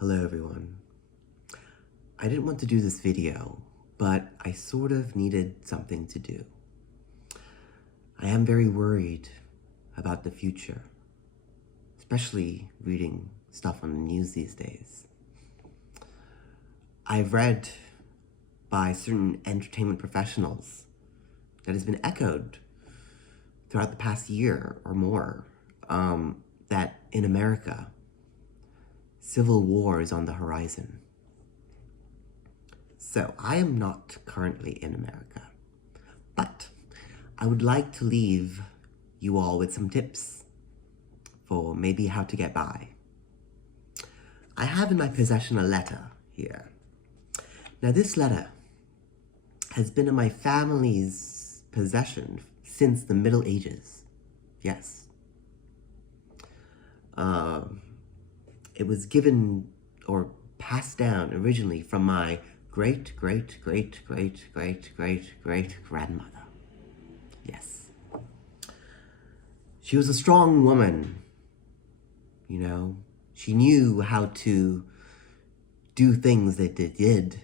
Hello everyone. I didn't want to do this video, but I sort of needed something to do. I am very worried about the future, especially reading stuff on the news these days. I've read by certain entertainment professionals that has been echoed throughout the past year or more, that in America, civil war is on the horizon. So I am not currently in America, but I would like to leave you all with some tips for maybe how to get by. I have in my possession a letter here. Now this letter has been in my family's possession since the Middle Ages. Yes. It was given or passed down originally from my great-great-great-great-great-great-great-grandmother. Yes. She was a strong woman, you know. She knew how to do things that they did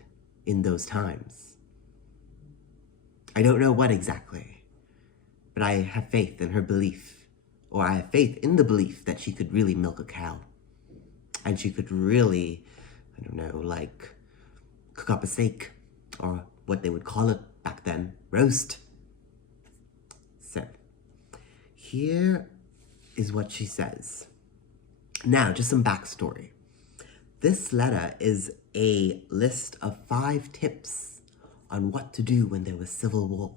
in those times. I don't know what exactly, but I have faith in her belief, or I have faith in the belief that she could really milk a cow. And she could really, I don't know, like cook up a steak, or what they would call it back then, roast. So, here is what she says. Now, just some backstory. This letter is a list of 5 tips on what to do when there was civil war.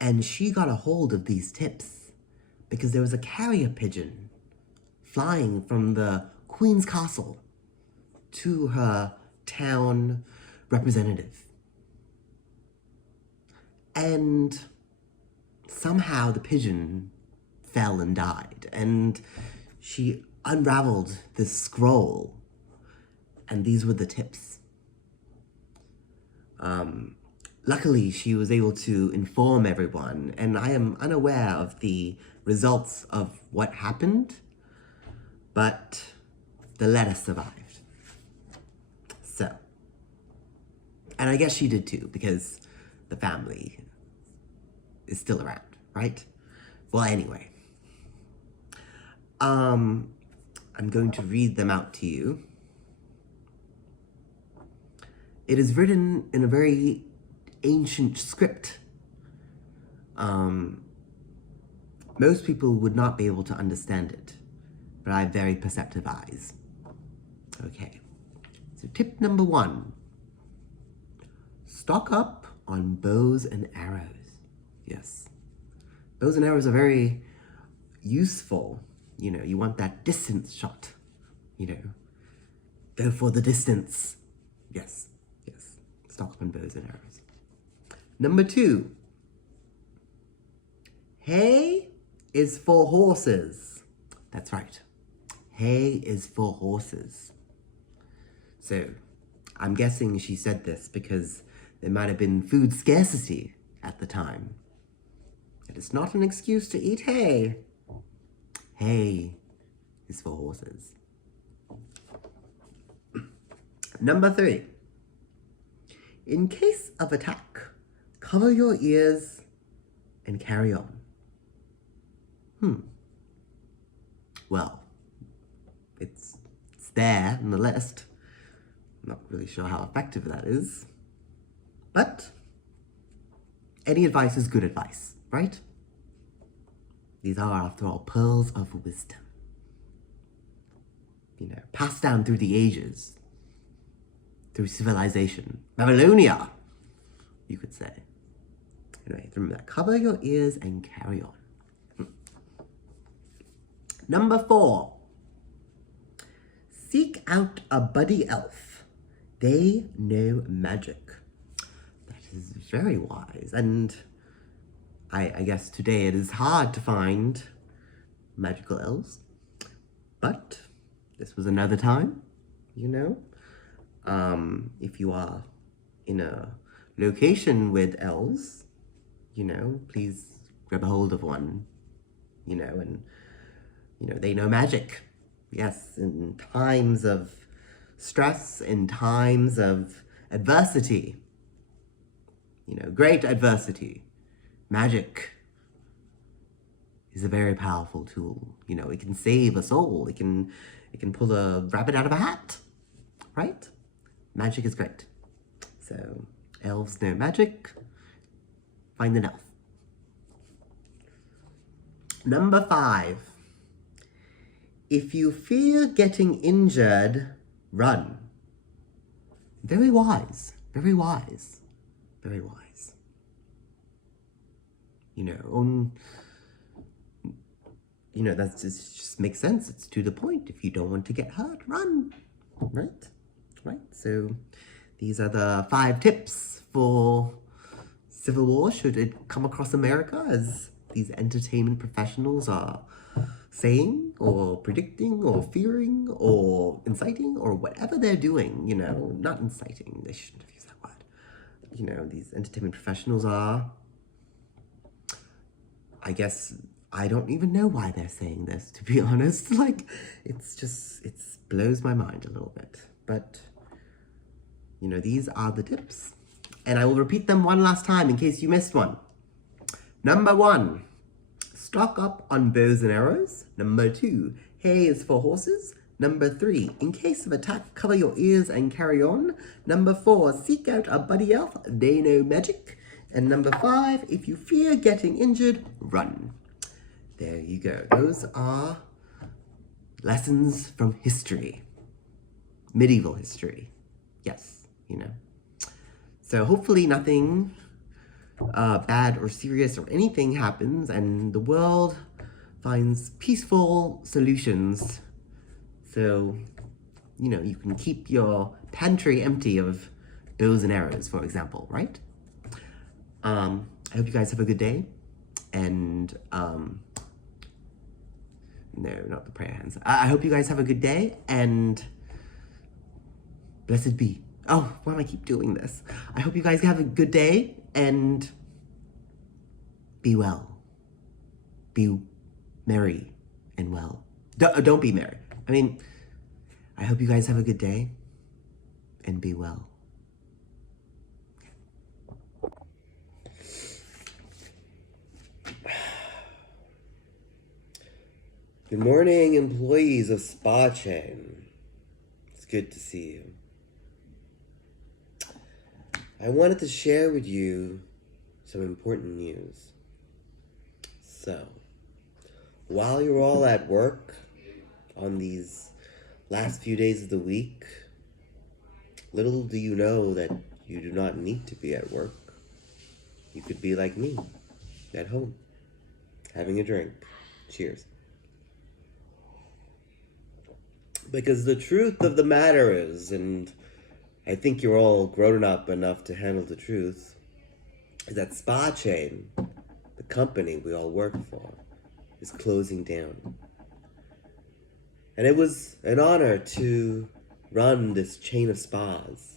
And she got a hold of these tips because there was a carrier pigeon flying from the Queen's Castle to her town representative. And somehow the pigeon fell and died, and she unraveled this scroll, and these were the tips. Luckily, she was able to inform everyone, and I am unaware of the results of what happened, but the letter survived. So, and I guess she did too, because the family is still around, right? Well, anyway, I'm going to read them out to you. It is written in a very ancient script. Most people would not be able to understand it, but I have very perceptive eyes. Okay, so tip number 1. Stock up on bows and arrows. Yes, bows and arrows are very useful. You know, you want that distance shot, you know. Go for the distance. Yes, yes, stock up on bows and arrows. Number 2. Hay is for horses. That's right. Hay is for horses. So, I'm guessing she said this because there might have been food scarcity at the time. It is not an excuse to eat hay. Hay is for horses. Number 3. In case of attack, cover your ears and carry on. Well, it's there in the list. I'm not really sure how effective that is. But any advice is good advice, right? These are, after all, pearls of wisdom. You know, passed down through the ages, through civilization. Babylonia, you could say. Anyway, remember that. Cover your ears and carry on. Number 4. Seek out a buddy elf. They know magic. That is very wise, and I guess today it is hard to find magical elves, but this was another time, you know. If you are in a location with elves, you know, please grab a hold of one, you know, and, you know, they know magic. Yes, in times of stress, in times of adversity, great adversity, magic is a very powerful tool. It can save a soul. It can pull a rabbit out of a hat, right? Magic is great. So, elves know magic. Find an elf. Number 5. If you fear getting injured, run. Very wise. Very wise. Very wise. That just makes sense. It's to the point. If you don't want to get hurt, run. Right? Right? So these are the 5 tips for Civil War should it come across America, as these entertainment professionals are saying or predicting or fearing or inciting or whatever they're doing, not inciting, they shouldn't have used that word. These entertainment professionals are, I guess, I don't even know why they're saying this, to be honest. It blows my mind a little bit. But, these are the tips. And I will repeat them one last time in case you missed one. Number 1, stock up on bows and arrows. Number 2, hay is for horses. Number 3, in case of attack, cover your ears and carry on. Number 4, seek out a buddy elf, they know magic. And number 5, if you fear getting injured, run. There you go. Those are lessons from history. Medieval history. Yes, So hopefully nothing bad or serious or anything happens and the world finds peaceful solutions so you can keep your pantry empty of bows and arrows, for example, right? I hope you guys have a good day, and no, not the prayer hands. I hope you guys have a good day, and blessed be. Oh, why do I keep doing this? I hope you guys have a good day, and be well. Be merry and well. Don't be merry. I hope you guys have a good day, and be well. Good morning, employees of Spa Chain. It's good to see you. I wanted to share with you some important news. So, while you're all at work on these last few days of the week, little do you know that you do not need to be at work. You could be like me, at home, having a drink. Cheers. Because the truth of the matter is, and I think you're all grown up enough to handle the truth, is that Spa Chain, the company we all work for, is closing down. And it was an honor to run this chain of spas.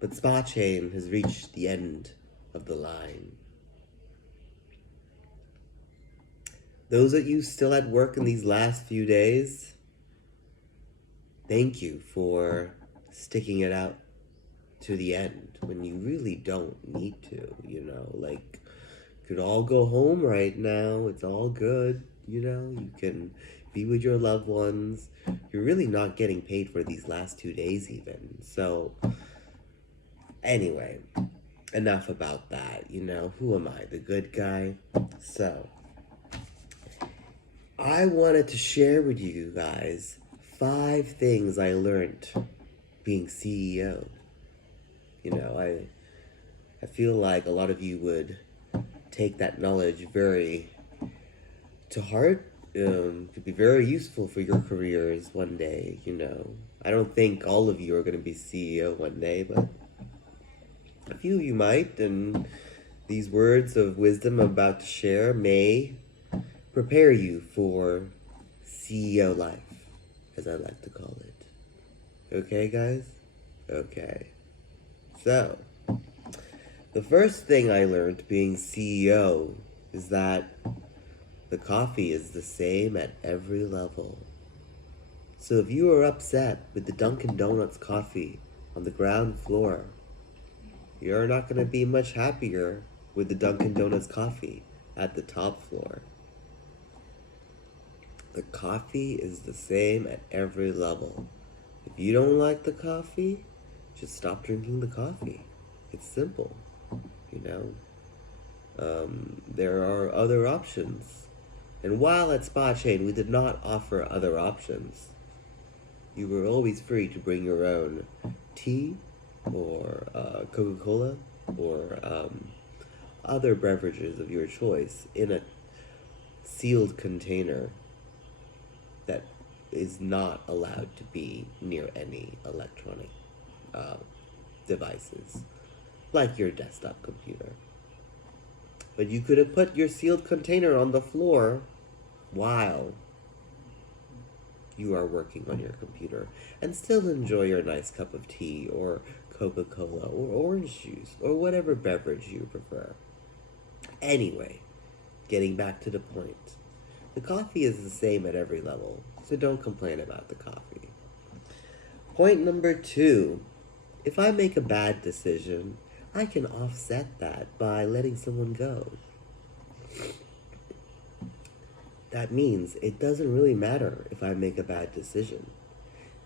But Spa Chain has reached the end of the line. Those of you still at work in these last few days, thank you for sticking it out to the end when you really don't need to, could all go home right now. It's all good, you can be with your loved ones. You're really not getting paid for these last 2 days even. So anyway, enough about that, who am I, the good guy? So I wanted to share with you guys 5 things I learned being CEO. I feel like a lot of you would take that knowledge very to heart. Could be very useful for your careers one day, I don't think all of you are going to be CEO one day, but a few of you might, and these words of wisdom I'm about to share may prepare you for CEO life, as I like to call it. Okay, guys? Okay. So, the first thing I learned being CEO is that the coffee is the same at every level. So if you are upset with the Dunkin' Donuts coffee on the ground floor, you're not going to be much happier with the Dunkin' Donuts coffee at the top floor. The coffee is the same at every level. If you don't like the coffee, just stop drinking the coffee. It's simple, you know. There are other options. And while at Spa Chain we did not offer other options, you were always free to bring your own tea or Coca-Cola or other beverages of your choice in a sealed container that is not allowed to be near any electronic uh, devices, like your desktop computer. But you could have put your sealed container on the floor while you are working on your computer and still enjoy your nice cup of tea or Coca-Cola or orange juice or whatever beverage you prefer. Anyway, getting back to the point. The coffee is the same at every level, so don't complain about the coffee. Point number 2. If I make a bad decision, I can offset that by letting someone go. That means it doesn't really matter if I make a bad decision.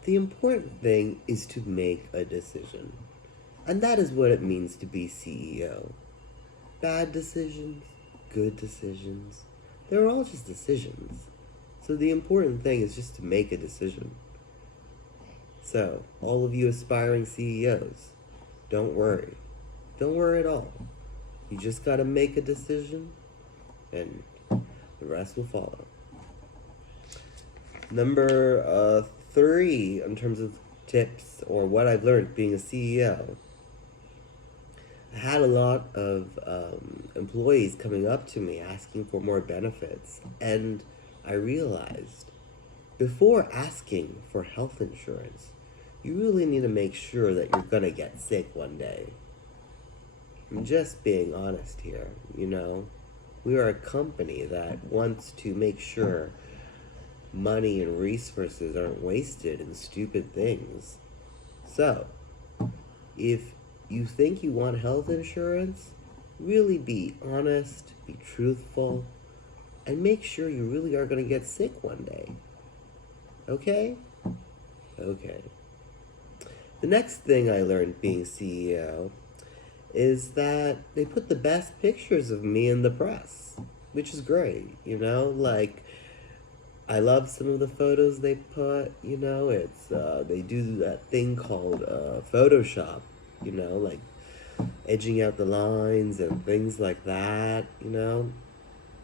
The important thing is to make a decision. And that is what it means to be CEO. Bad decisions, good decisions, they're all just decisions. So the important thing is just to make a decision. So, all of you aspiring CEOs, don't worry. Don't worry at all. You just gotta make a decision, and the rest will follow. Number 3, in terms of tips or what I've learned being a CEO, I had a lot of employees coming up to me asking for more benefits, and I realized before asking for health insurance, you really need to make sure that you're gonna get sick one day. I'm just being honest here, you know. We are a company that wants to make sure money and resources aren't wasted in stupid things. So, if you think you want health insurance, really be honest, be truthful, and make sure you really are going to get sick one day. Okay? Okay. The next thing I learned being CEO is that they put the best pictures of me in the press, which is great, you know? Like, I love some of the photos they put, you know? It's, they do that thing called Photoshop, you know? Like, edging out the lines and things like that, you know?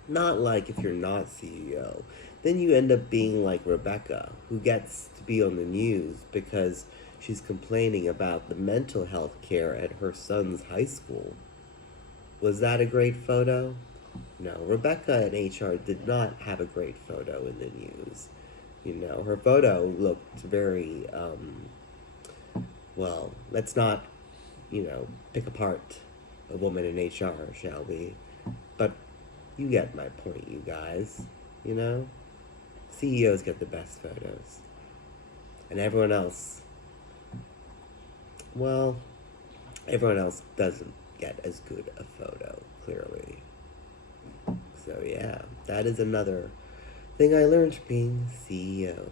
Not like if you're not CEO. Then you end up being like Rebecca, who gets to be on the news because she's complaining about the mental health care at her son's high school. Was that a great photo? No, Rebecca in HR did not have a great photo in the news. You know, her photo looked very, well, let's not, you know, pick apart a woman in HR, shall we? But you get my point, you guys. You know? CEOs get the best photos. And everyone else, well, everyone else doesn't get as good a photo, clearly. So yeah, that is another thing I learned being CEO.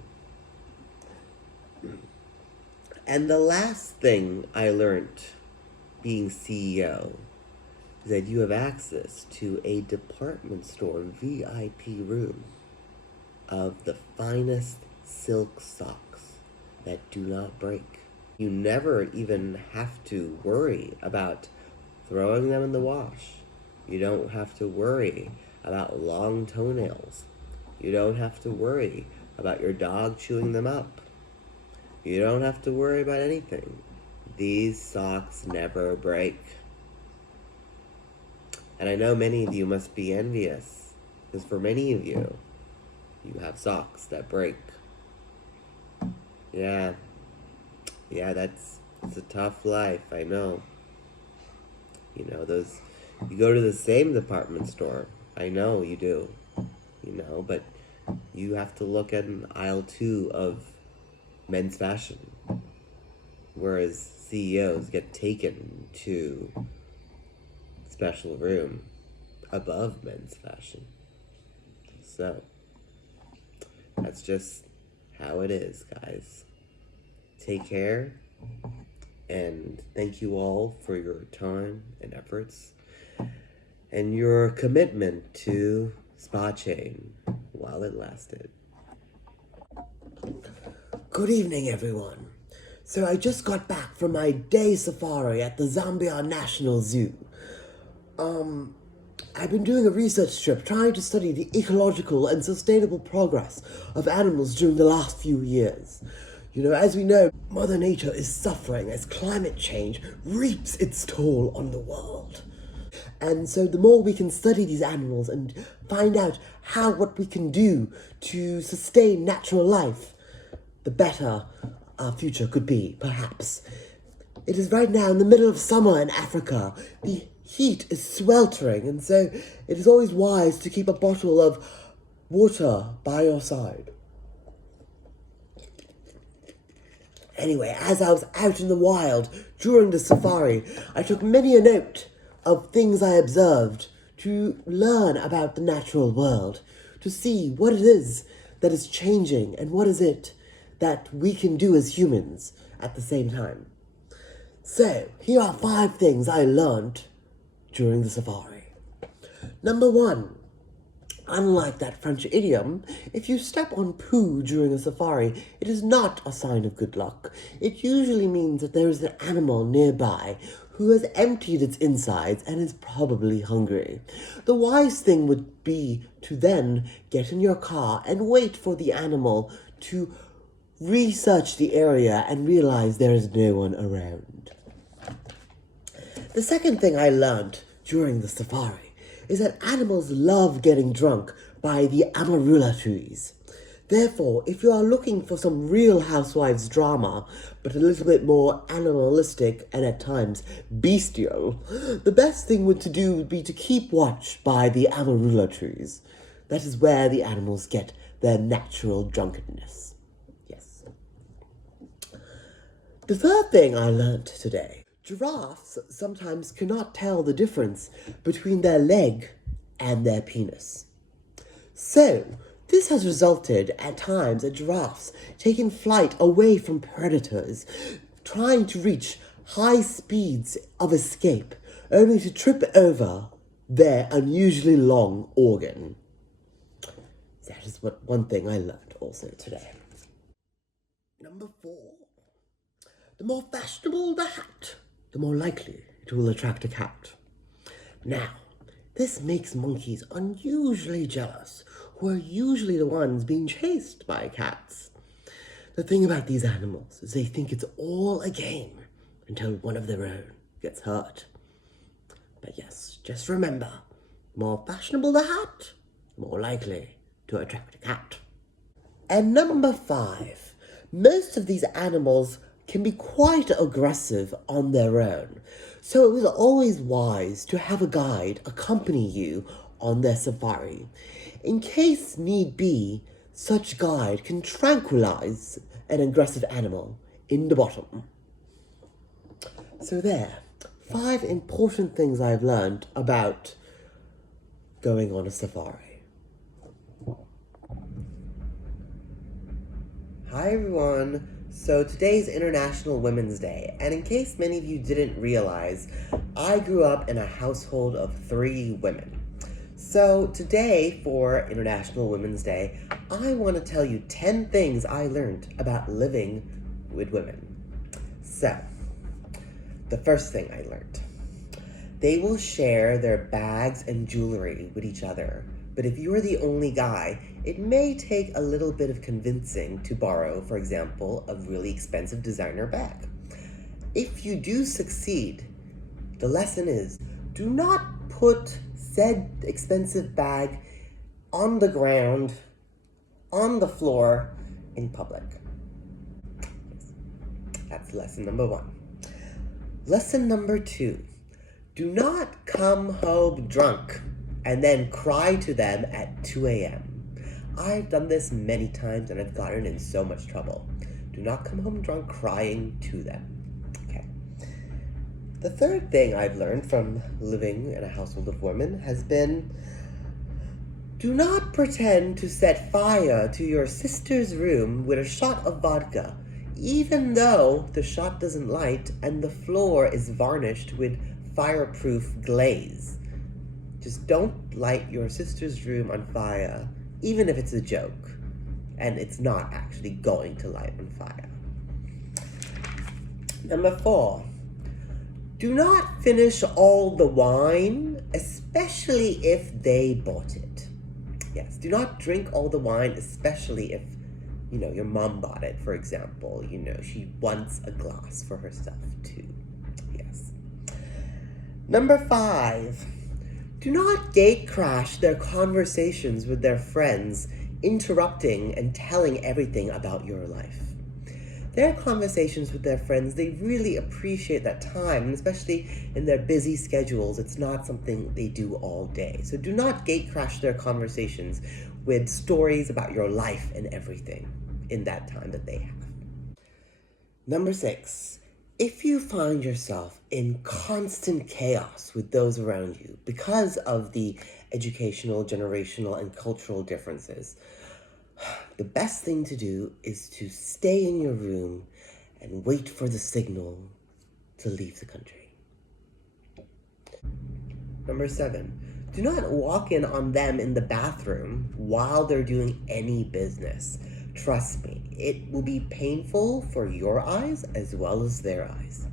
And the last thing I learned being CEO is that you have access to a department store VIP room of the finest silk socks that do not break. You never even have to worry about throwing them in the wash. You don't have to worry about long toenails. You don't have to worry about your dog chewing them up. You don't have to worry about anything. These socks never break. And I know many of you must be envious, because for many of you, you have socks that break. Yeah, it's a tough life, I know. You know, you go to the same department store, I know you do, you know, but you have to look at an aisle 2 of men's fashion, whereas CEOs get taken to special room above men's fashion. So, that's just how it is, guys. Take care, and thank you all for your time and efforts, and your commitment to Spa Chain while it lasted. Good evening, everyone. So I just got back from my day safari at the Zambia National Zoo. I've been doing a research trip trying to study the ecological and sustainable progress of animals during the last few years. As we know, Mother Nature is suffering as climate change reaps its toll on the world. And so the more we can study these animals and find out what we can do to sustain natural life, the better our future could be, perhaps. It is right now in the middle of summer in Africa. The heat is sweltering, and so it is always wise to keep a bottle of water by your side. Anyway, as I was out in the wild during the safari, I took many a note of things I observed to learn about the natural world, to see what it is that is changing and what is it that we can do as humans at the same time. So, here are 5 things I learned during the safari. Number 1. Unlike that French idiom, if you step on poo during a safari, it is not a sign of good luck. It usually means that there is an animal nearby who has emptied its insides and is probably hungry. The wise thing would be to then get in your car and wait for the animal to research the area and realize there is no one around. The second thing I learned during the safari is that animals love getting drunk by the amarula trees. Therefore, if you are looking for some Real Housewives drama, but a little bit more animalistic and at times bestial, the best thing to do would be to keep watch by the amarula trees. That is where the animals get their natural drunkenness. Yes. The third thing I learnt today. Giraffes sometimes cannot tell the difference between their leg and their penis. So, this has resulted at times in giraffes taking flight away from predators, trying to reach high speeds of escape, only to trip over their unusually long organ. That is one thing I learned also today. Number 4. The more fashionable the hat, the more likely it will attract a cat. Now, this makes monkeys unusually jealous, who are usually the ones being chased by cats. The thing about these animals is they think it's all a game until one of their own gets hurt. But yes, just remember, the more fashionable the hat, the more likely to attract a cat. And number 5, most of these animals can be quite aggressive on their own, so it was always wise to have a guide accompany you on their safari. In case need be, such guide can tranquilize an aggressive animal in the bottom. So there, 5 important things I've learned about going on a safari. Hi everyone! So today's International Women's Day, and in case many of you didn't realize, I grew up in a household of 3 women. So today, for International Women's Day, I want to tell you 10 things I learned about living with women. So, the first thing I learned. They will share their bags and jewelry with each other, but if you are the only guy, it may take a little bit of convincing to borrow, for example, a really expensive designer bag. If you do succeed, the lesson is, do not put said expensive bag on the ground, on the floor, in public. That's lesson number 1. Lesson number 2, do not come home drunk and then cry to them at 2 a.m. I've done this many times and I've gotten in so much trouble. Do not come home drunk crying to them. Okay. The third thing I've learned from living in a household of women has been, do not pretend to set fire to your sister's room with a shot of vodka, even though the shot doesn't light and the floor is varnished with fireproof glaze. Just don't light your sister's room on fire, even if it's a joke, and it's not actually going to light on fire. Number 4, do not finish all the wine, especially if they bought it. Yes, do not drink all the wine, especially if, your mom bought it, for example. She wants a glass for herself too. Yes. Number 5, do not gate crash their conversations with their friends, interrupting and telling everything about your life. Their conversations with their friends, they really appreciate that time, and especially in their busy schedules, it's not something they do all day. So do not gate crash their conversations with stories about your life and everything in that time that they have. Number 6, if you find yourself in constant chaos with those around you because of the educational, generational, and cultural differences, the best thing to do is to stay in your room and wait for the signal to leave the country. Number 7, do not walk in on them in the bathroom while they're doing any business. Trust me, it will be painful for your eyes as well as their eyes.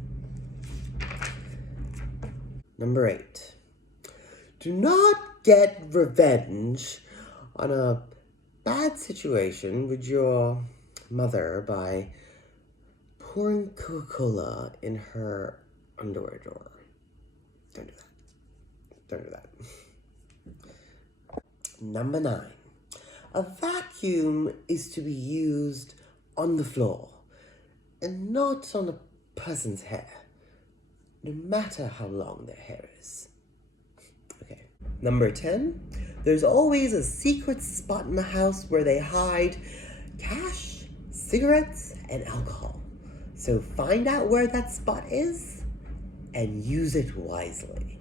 Number 8, do not get revenge on a bad situation with your mother by pouring Coca-Cola in her underwear drawer. Don't do that. Don't do that. Number 9, a vacuum is to be used on the floor and not on a person's hair, no matter how long their hair is. Okay. Number 10, there's always a secret spot in the house where they hide cash, cigarettes, and alcohol. So find out where that spot is and use it wisely.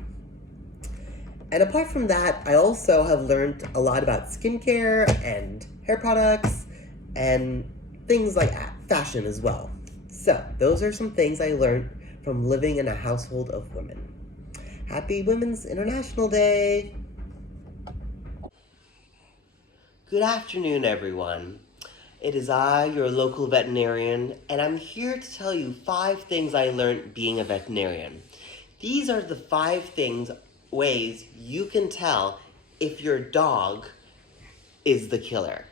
And apart from that, I also have learned a lot about skincare and hair products and things like fashion as well. So those are some things I learned from living in a household of women. Happy Women's International Day! Good afternoon, everyone. It is I, your local veterinarian, and I'm here to tell you 5 things I learned being a veterinarian. These are the 5 ways you can tell if your dog is the killer.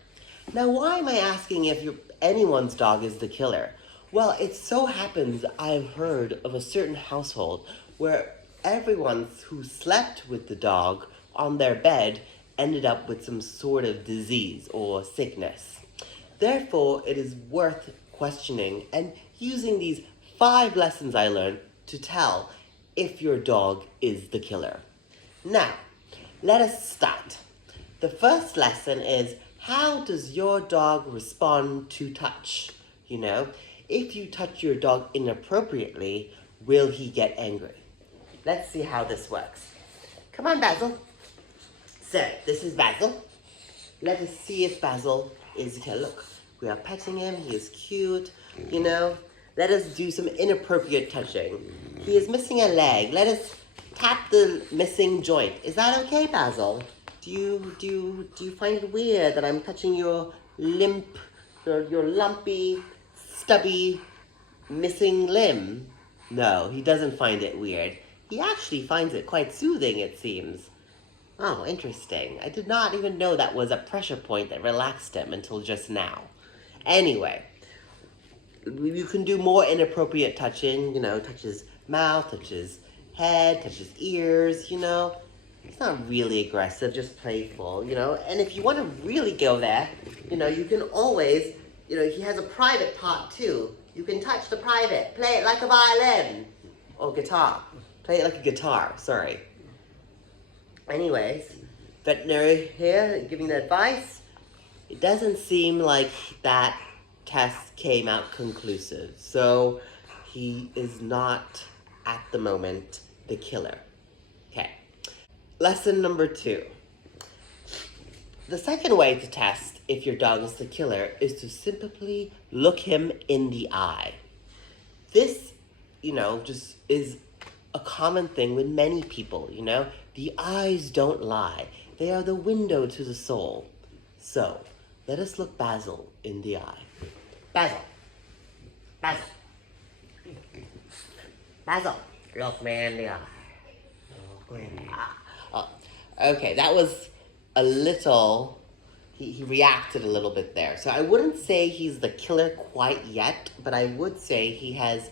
Now, why am I asking if anyone's dog is the killer? Well, it so happens I've heard of a certain household where everyone who slept with the dog on their bed ended up with some sort of disease or sickness. Therefore, it is worth questioning and using these 5 lessons I learned to tell if your dog is the killer. Now, let us start. The first lesson is, how does your dog respond to touch? If you touch your dog inappropriately, will he get angry? Let's see how this works. Come on, Basil. So, this is Basil. Let us see if Basil is here. Look, we are petting him. He is cute, Let us do some inappropriate touching. He is missing a leg. Let us tap the missing joint. Is that okay, Basil? Do you find it weird that I'm touching your limp, your lumpy, stubby, missing limb? No, he doesn't find it weird. He actually finds it quite soothing, it seems. Oh, interesting. I did not even know that was a pressure point that relaxed him until just now. Anyway, you can do more inappropriate touching, touch his mouth, touch his head, touch his ears, It's not really aggressive, just playful, And if you want to really go there, you can always, he has a private part too. You can touch the private, play it like a violin or guitar. Play it like a guitar, sorry. Anyways, veterinary here giving the advice. It doesn't seem like that test came out conclusive. So he is not, at the moment, the killer. Okay. Lesson number 2. The second way to test if your dog is the killer is to simply look him in the eye. This, just is a common thing with many people, The eyes don't lie. They are the window to the soul. So, let us look Basil in the eye. Basil. Basil. Basil. Look me in the eye. Look me in the eye. Oh, okay, that was a little... He reacted a little bit there. So I wouldn't say he's the killer quite yet, but I would say he has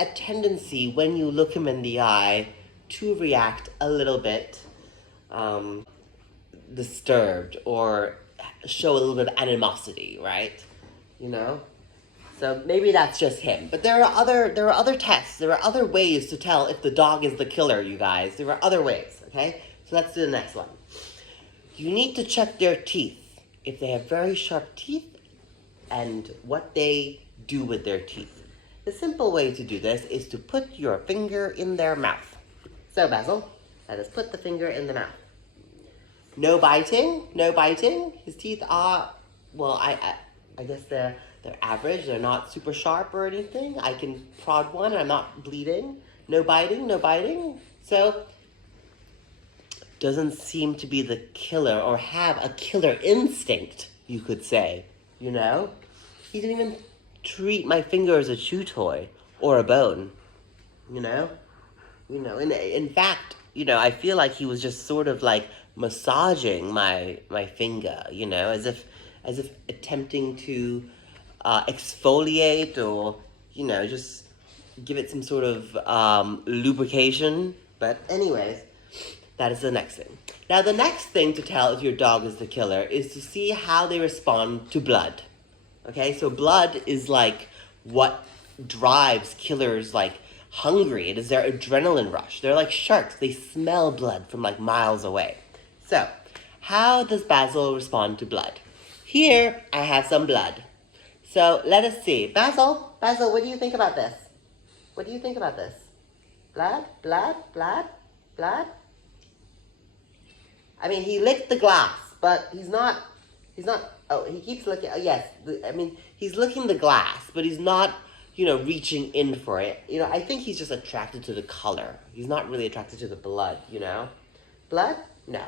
a tendency, when you look him in the eye, to react a little bit disturbed or show a little bit of animosity, right? So maybe that's just him. But there are other tests. There are other ways to tell if the dog is the killer, you guys. There are other ways, okay? So let's do the next one. You need to check their teeth. If they have very sharp teeth and what they do with their teeth. The simple way to do this is to put your finger in their mouth. So, Basil, let us put the finger in the mouth. No biting, no biting. His teeth are, well, I guess they're average. They're not super sharp or anything. I can prod one and I'm not bleeding. No biting, no biting. So, doesn't seem to be the killer or have a killer instinct, you could say, He didn't even treat my finger as a chew toy or a bone, in fact, I feel like he was just sort of like massaging my finger, as if attempting to exfoliate or, just give it some sort of lubrication. But anyways, that is the next thing. Now, the next thing to tell if your dog is the killer is to see how they respond to blood. Okay, so blood is like what drives killers like hungry. It is their adrenaline rush. They're like sharks. They smell blood from like miles away. So, how does Basil respond to blood? Here, I have some blood. So, let us see. Basil, what do you think about this? What do you think about this? Blood, blood, blood, blood? I mean, he licked the glass, but he's not, oh, he keeps looking, oh, yes, he's licking the glass, but he's not, reaching in for it. I think he's just attracted to the color. He's not really attracted to the blood, Blood? No.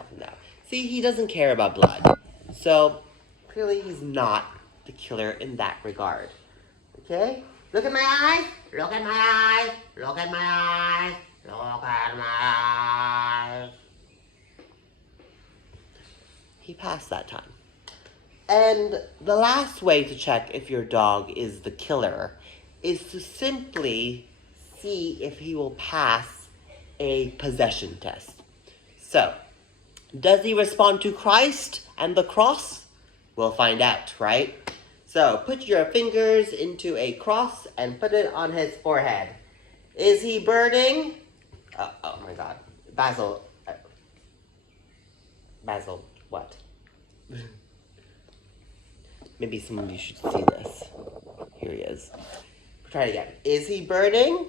See, he doesn't care about blood. So, clearly he's not the killer in that regard. Okay? Look at my eyes. Look at my eyes. Look at my eyes. Look at my eyes. He passed that time. And the last way to check if your dog is the killer is to simply see if he will pass a possession test. So, does he respond to Christ and the cross? We'll find out, right? So, put your fingers into a cross and put it on his forehead. Is he burning? Oh my God. Basil, what? Maybe some of you should see this. Here he is. Try it again. Is he burning?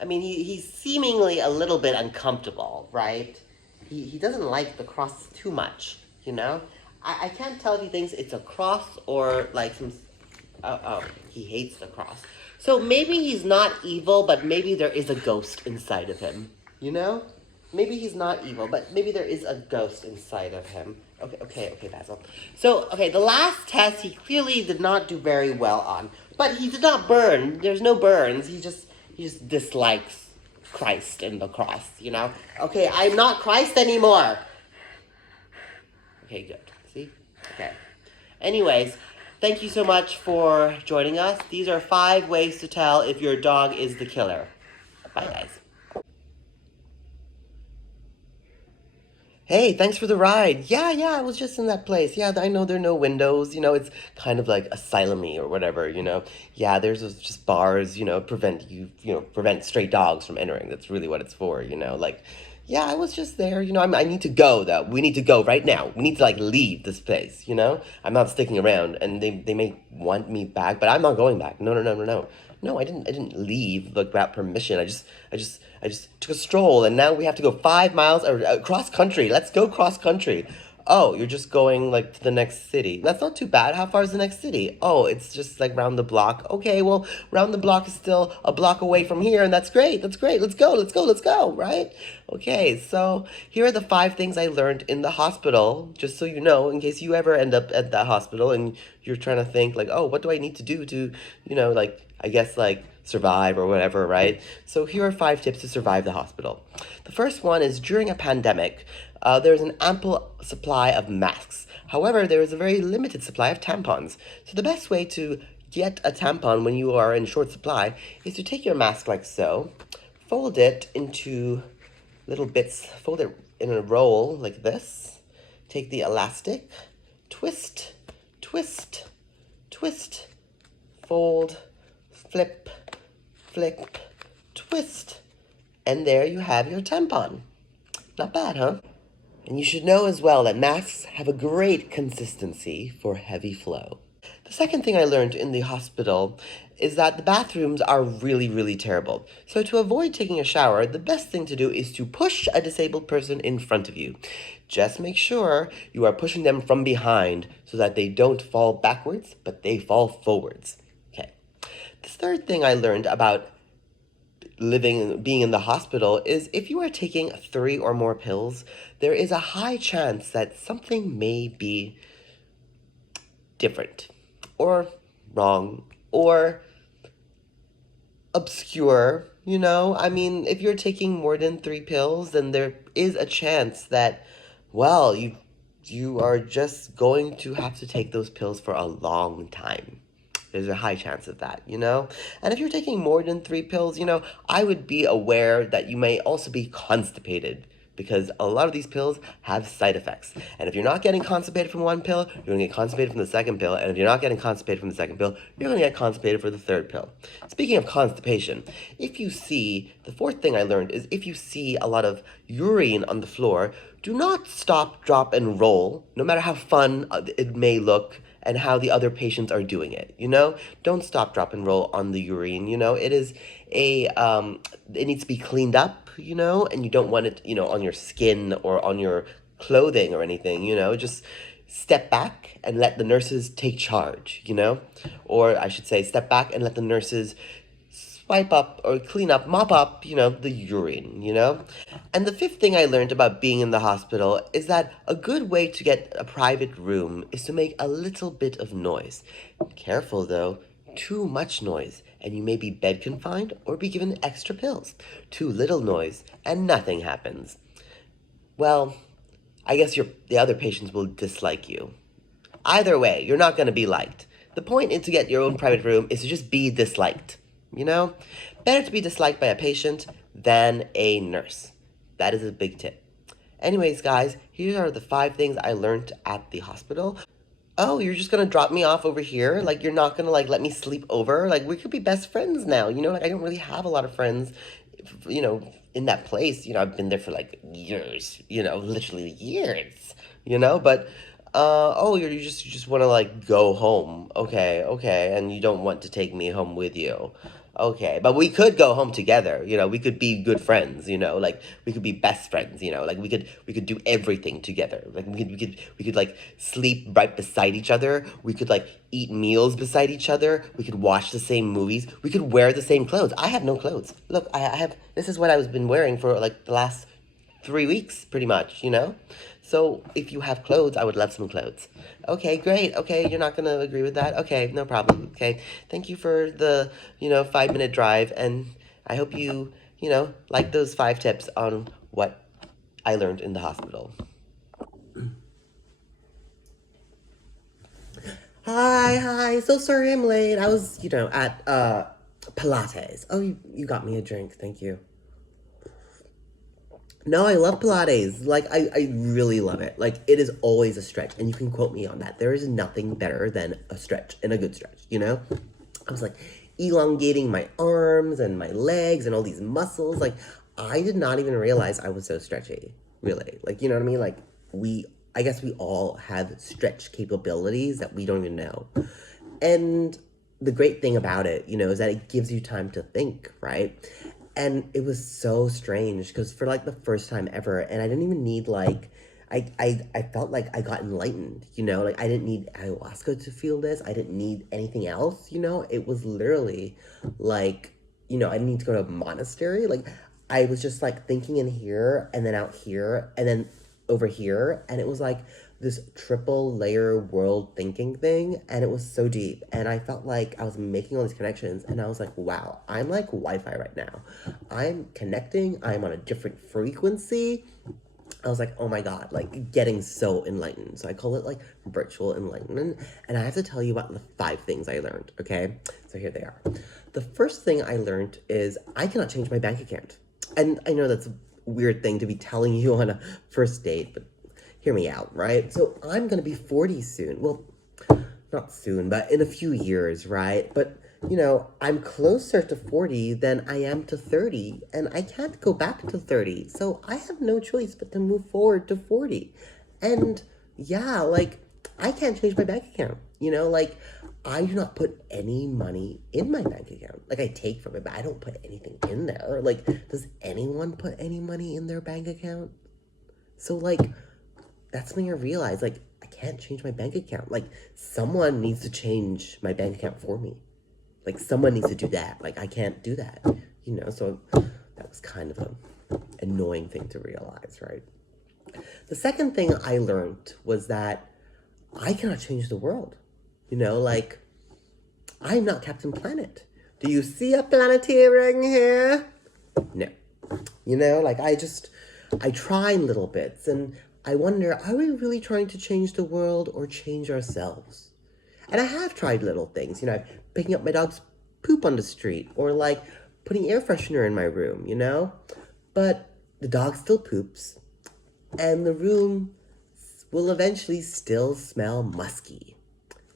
I mean, he's seemingly a little bit uncomfortable, right? He doesn't like the cross too much, I can't tell if he thinks it's a cross or like some... Oh, he hates the cross. So maybe he's not evil, but maybe there is a ghost inside of him, Maybe he's not evil, but maybe there is a ghost inside of him. Okay, Basil. So, the last test he clearly did not do very well on. But he did not burn. There's no burns. He just dislikes Christ and the cross, Okay, I'm not Christ anymore. Okay, good. See? Okay. Anyways, thank you so much for joining us. These are 5 ways to tell if your dog is the killer. Bye, guys. Hey, thanks for the ride. Yeah, I was just in that place. Yeah, I know there are no windows, it's kind of like asylum-y or whatever, Yeah, there's just bars, prevent stray dogs from entering. That's really what it's for, like Yeah, I was just there. I need to go though. We need to go right now. We need to like leave this place. I'm not sticking around, and they may want me back, but I'm not going back. No, no, no, no, no. No, I didn't leave like without permission. I just took a stroll, and now we have to go 5 miles or cross country. Let's go cross country. Oh, you're just going like to the next city. That's not too bad. How far is the next city? Oh, it's just like round the block. Okay, well, round the block is still a block away from here, and that's great. That's great. Let's go. Let's go. Let's go. Right? Okay, so here are the 5 things I learned in the hospital, just so you know, in case you ever end up at that hospital and you're trying to think like, oh, what do I need to do to, like I guess like survive or whatever, right? So here are 5 tips to survive the hospital. The first one is during a pandemic, there's an ample supply of masks. However, there is a very limited supply of tampons. So the best way to get a tampon when you are in short supply is to take your mask like so, fold it into little bits, fold it in a roll like this, take the elastic, twist, twist, twist, fold, flip, flip, twist, and there you have your tampon. Not bad, huh? And you should know as well that masks have a great consistency for heavy flow. The second thing I learned in the hospital is that the bathrooms are really, really terrible. So to avoid taking a shower, the best thing to do is to push a disabled person in front of you. Just make sure you are pushing them from behind so that they don't fall backwards, but they fall forwards. Okay. The third thing I learned about being in the hospital is if you are taking 3 or more pills, there is a high chance that something may be different or wrong or obscure. I mean, if you're taking more than 3 pills, then there is a chance that, well, you are just going to have to take those pills for a long time. There's a high chance of that. And if you're taking more than 3 pills, I would be aware that you may also be constipated, because a lot of these pills have side effects. And if you're not getting constipated from one pill, you're going to get constipated from the second pill. And if you're not getting constipated from the second pill, you're going to get constipated for the third pill. Speaking of constipation, the fourth thing I learned is if you see a lot of urine on the floor, do not stop, drop, and roll, no matter how fun it may look and how the other patients are doing it. Don't stop, drop, and roll on the urine. It is it needs to be cleaned up, and you don't want it, on your skin or on your clothing or anything. Just step back and let the nurses take charge. Or I should say, step back and let the nurses swipe up or clean up, mop up, the urine. And the fifth thing I learned about being in the hospital is that a good way to get a private room is to make a little bit of noise. Careful though, too much noise, and you may be bed confined or be given extra pills. Too little noise, and nothing happens. Well, I guess the other patients will dislike you. Either way, you're not going to be liked. The point is to get your own private room is to just be disliked. Better to be disliked by a patient than a nurse. That is a big tip. Anyways, guys, here are the 5 things I learned at the hospital. Oh, you're just gonna drop me off over here? Like, you're not gonna, like, let me sleep over? Like, we could be best friends now, Like, I don't really have a lot of friends, in that place. I've been there for, like, years, literally years, But, oh, you just wanna, like, go home. Okay, okay, and you don't want to take me home with you. Okay, but we could go home together, we could be good friends, like we could be best friends, like we could do everything together. Like we could like sleep right beside each other. We could like eat meals beside each other. We could watch the same movies. We could wear the same clothes. I have no clothes. Look, I have this is what I was been wearing for like the last 3 weeks pretty much, So if you have clothes, I would love some clothes. Okay, great. Okay, you're not going to agree with that? Okay, no problem. Okay, thank you for the, 5-minute drive. And I hope you, like those 5 tips on what I learned in the hospital. Hi. So sorry I'm late. I was, at Pilates. Oh, you got me a drink. Thank you. No, I love Pilates. Like, I really love it. Like, it is always a stretch, and you can quote me on that. There is nothing better than a stretch, and a good stretch, I was, like, elongating my arms and my legs and all these muscles. Like, I did not even realize I was so stretchy, really. Like, you know what I mean? Like, I guess we all have stretch capabilities that we don't even know. And the great thing about it, you know, is that it gives you time to think, right? And it was so strange because for like the first time ever, and I didn't even need like, I felt like I got enlightened, you know, like I didn't need ayahuasca to feel this. I didn't need anything else, you know. It was literally like, you know, I didn't need to go to a monastery. Like I was just like thinking in here and then out here and then over here. And it was like this triple layer world thinking thing. And it was so deep. And I felt like I was making all these connections. And I was like, wow, I'm like Wi-Fi right now. I'm connecting. I'm on a different frequency. I was like, oh my God, like getting so enlightened. So I call it like virtual enlightenment. And I have to tell you about the 5 things I learned, okay? So here they are. The first thing I learned is I cannot change my bank account. And I know that's a weird thing to be telling you on a first date, but hear me out, right? So I'm gonna be 40 soon. Well, not soon, but in a few years, right? But you know, I'm closer to 40 than I am to 30, and I can't go back to 30. So I have no choice but to move forward to 40. And yeah, like, I can't change my bank account. You know, like, I do not put any money in my bank account. Like, I take from it, but I don't put anything in there. Like, does anyone put any money in their bank account? So, like, that's when I realized, like, I can't change my bank account. Like, someone needs to change my bank account for me. Like, someone needs to do that. Like, I can't do that, you know? So that was kind of an annoying thing to realize, right? The second thing I learned was that I cannot change the world. You know, like, I'm not Captain Planet. Do you see a planeteering here? No. You know, like, I try little bits, and I wonder, are we really trying to change the world or change ourselves? And I have tried little things, you know, picking up my dog's poop on the street or like putting air freshener in my room, you know? But the dog still poops and the room will eventually still smell musky.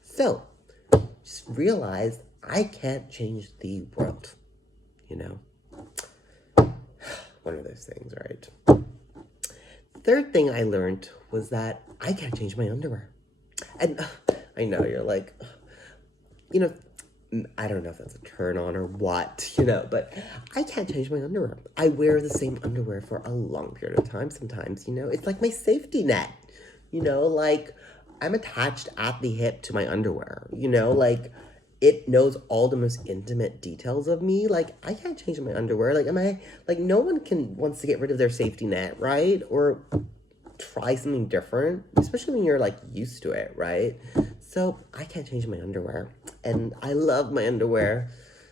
So, just realize I can't change the world, you know? One of those things, right? Third thing I learned was that I can't change my underwear. And I know you're like, you know, I don't know if that's a turn on or what, you know, but I can't change my underwear. I wear the same underwear for a long period of time sometimes, you know. It's like my safety net, you know, like I'm attached at the hip to my underwear, you know, like it knows all the most intimate details of me. Like I can't change my underwear. Like no one wants to get rid of their safety net, right? Or try something different, especially when you're like used to it, right? So I can't change my underwear, and I love my underwear,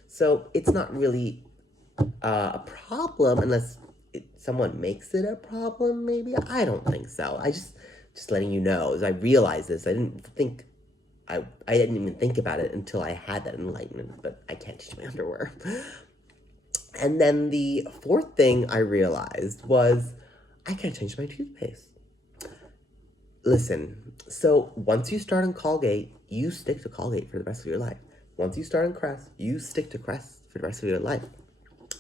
so it's not really a problem unless someone makes it a problem. Maybe I don't think so. I just letting you know, as I realized this, I didn't even think about it until I had that enlightenment. But I can't change my underwear. And then the fourth thing I realized was I can't change my toothpaste. Listen, so once you start on Colgate, you stick to Colgate for the rest of your life. Once you start on Crest, you stick to Crest for the rest of your life.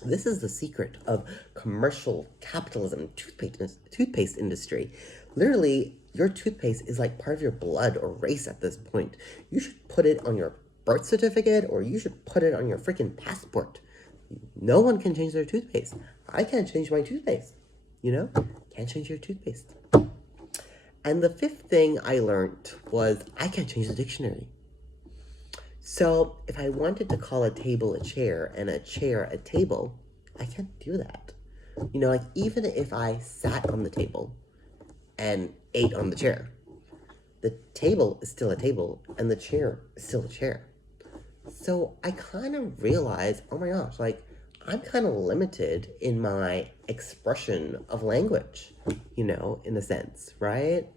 This is the secret of commercial capitalism, toothpaste industry. Literally, your toothpaste is like part of your blood or race at this point. You should put it on your birth certificate or you should put it on your freaking passport. No one can change their toothpaste. I can't change my toothpaste. You know? Can't change your toothpaste. And the fifth thing I learned was I can't change the dictionary. So if I wanted to call a table a chair and a chair a table, I can't do that. You know, like even if I sat on the table and ate on the chair, the table is still a table and the chair is still a chair. So I kind of realized, oh my gosh, like I'm kind of limited in my expression of language, you know, in a sense, right?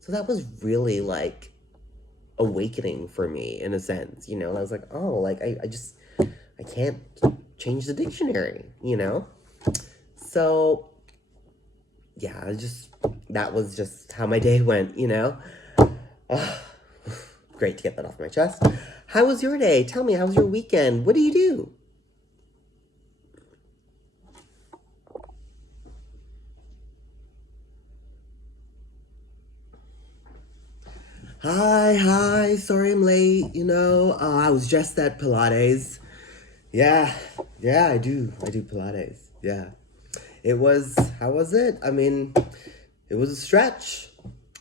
So that was really like awakening for me in a sense, you know, and I was like, oh, like I can't change the dictionary, you know? So yeah, that was just how my day went, you know? Great to get that off my chest. How was your day? Tell me, how was your weekend? What do you do? Hi, sorry I'm late, I was just at Pilates. Yeah, I do Pilates, yeah. How was it? I mean, it was a stretch.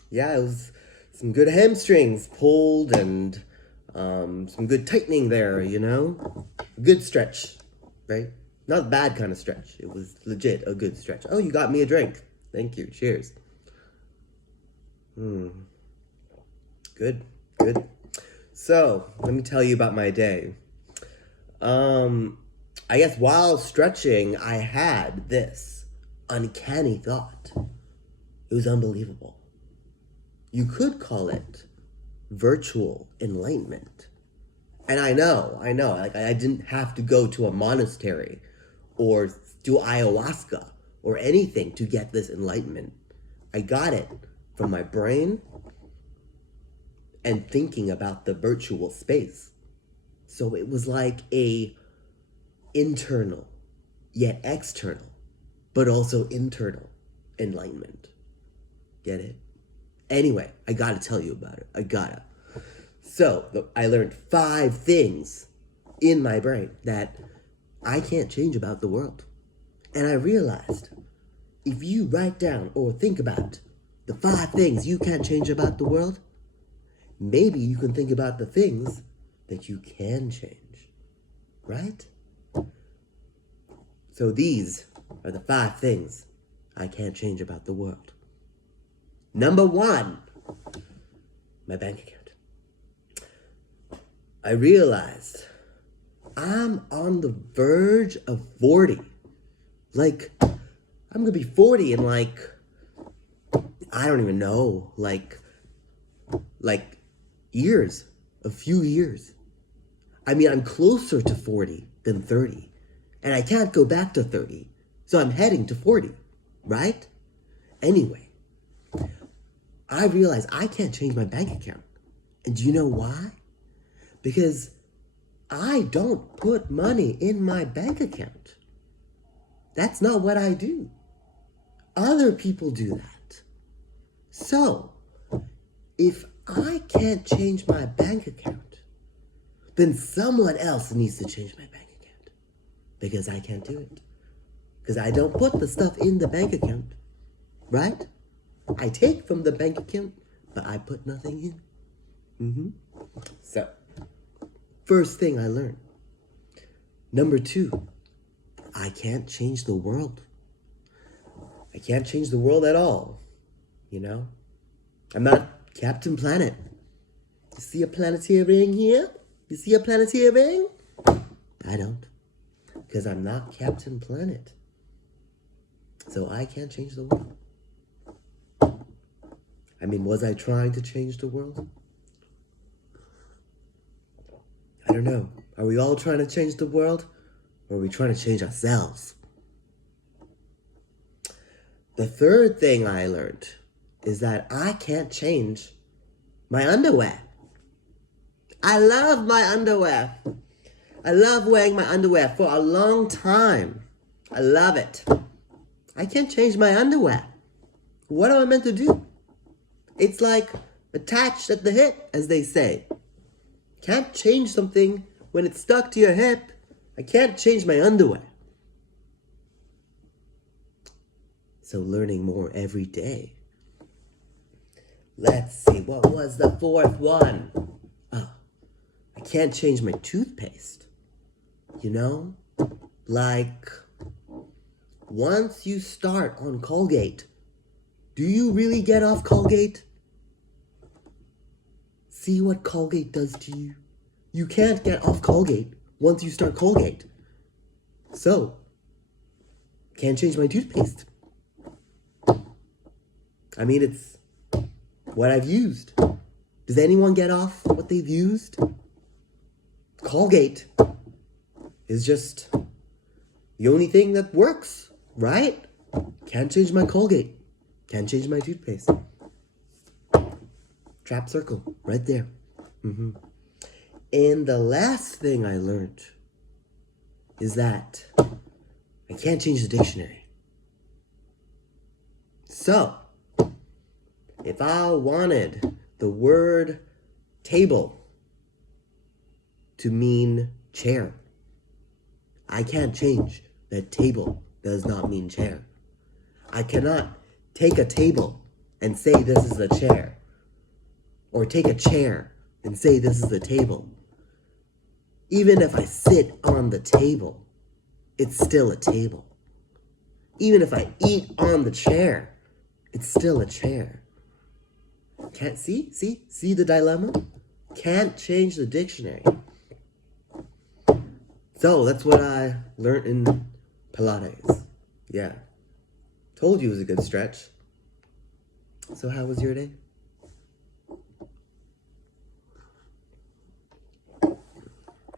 Yeah, it was some good hamstrings pulled and some good tightening there, Good stretch, right? Not a bad kind of stretch. It was legit a good stretch. Oh, you got me a drink. Thank you. Cheers. Good, good. So, let me tell you about my day. I guess while stretching, I had this uncanny thought. It was unbelievable. You could call it virtual enlightenment. And I know, like I didn't have to go to a monastery or do ayahuasca or anything to get this enlightenment. I got it from my brain and thinking about the virtual space. So it was like a internal, yet external, but also internal enlightenment. Get it? Anyway, I gotta tell you about it. I gotta. So, I learned 5 things in my brain that I can't change about the world. And I realized if you write down or think about the 5 things you can't change about the world, maybe you can think about the things that you can change. Right? So these are the 5 things I can't change about the world. Number 1, my bank account. I realized I'm on the verge of 40. Like, I'm gonna be 40 in I don't even know, like years, a few years. I mean, I'm closer to 40 than 30. And I can't go back to 30. So I'm heading to 40, right? Anyway, I realized I can't change my bank account. And do you know why? Because I don't put money in my bank account. That's not what I do. Other people do that. So, if I can't change my bank account, then someone else needs to change my bank account. Because I can't do it. Because I don't put the stuff in the bank account. Right? I take from the bank account, but I put nothing in. So, first thing I learned. Number 2, I can't change the world. I can't change the world at all. I'm not Captain Planet. You see a planetary ring here? You see a planetary ring? I don't. Because I'm not Captain Planet. So I can't change the world. I mean, was I trying to change the world? I don't know. Are we all trying to change the world? Or are we trying to change ourselves? The third thing I learned is that I can't change my underwear. I love my underwear. I love wearing my underwear for a long time. I love it. I can't change my underwear. What am I meant to do? It's like attached at the hip, as they say. Can't change something when it's stuck to your hip. I can't change my underwear. So learning more every day. Let's see, what was the 4th one? Oh, I can't change my toothpaste. Like, once you start on Colgate, do you really get off Colgate? See what Colgate does to you? You can't get off Colgate once you start Colgate. So, can't change my toothpaste. I mean, it's what I've used. Does anyone get off what they've used? Colgate is just the only thing that works, right? Can't change my Colgate. Can't change my toothpaste. Trap circle, right there. And the last thing I learned is that I can't change the dictionary. So, if I wanted the word table to mean chair. I can't change that table does not mean chair. I cannot take a table and say this is a chair, or take a chair and say this is a table. Even if I sit on the table, it's still a table. Even if I eat on the chair, it's still a chair. Can't see the dilemma? Can't change the dictionary. So that's what I learned in Pilates. Yeah. Told you it was a good stretch. So how was your day?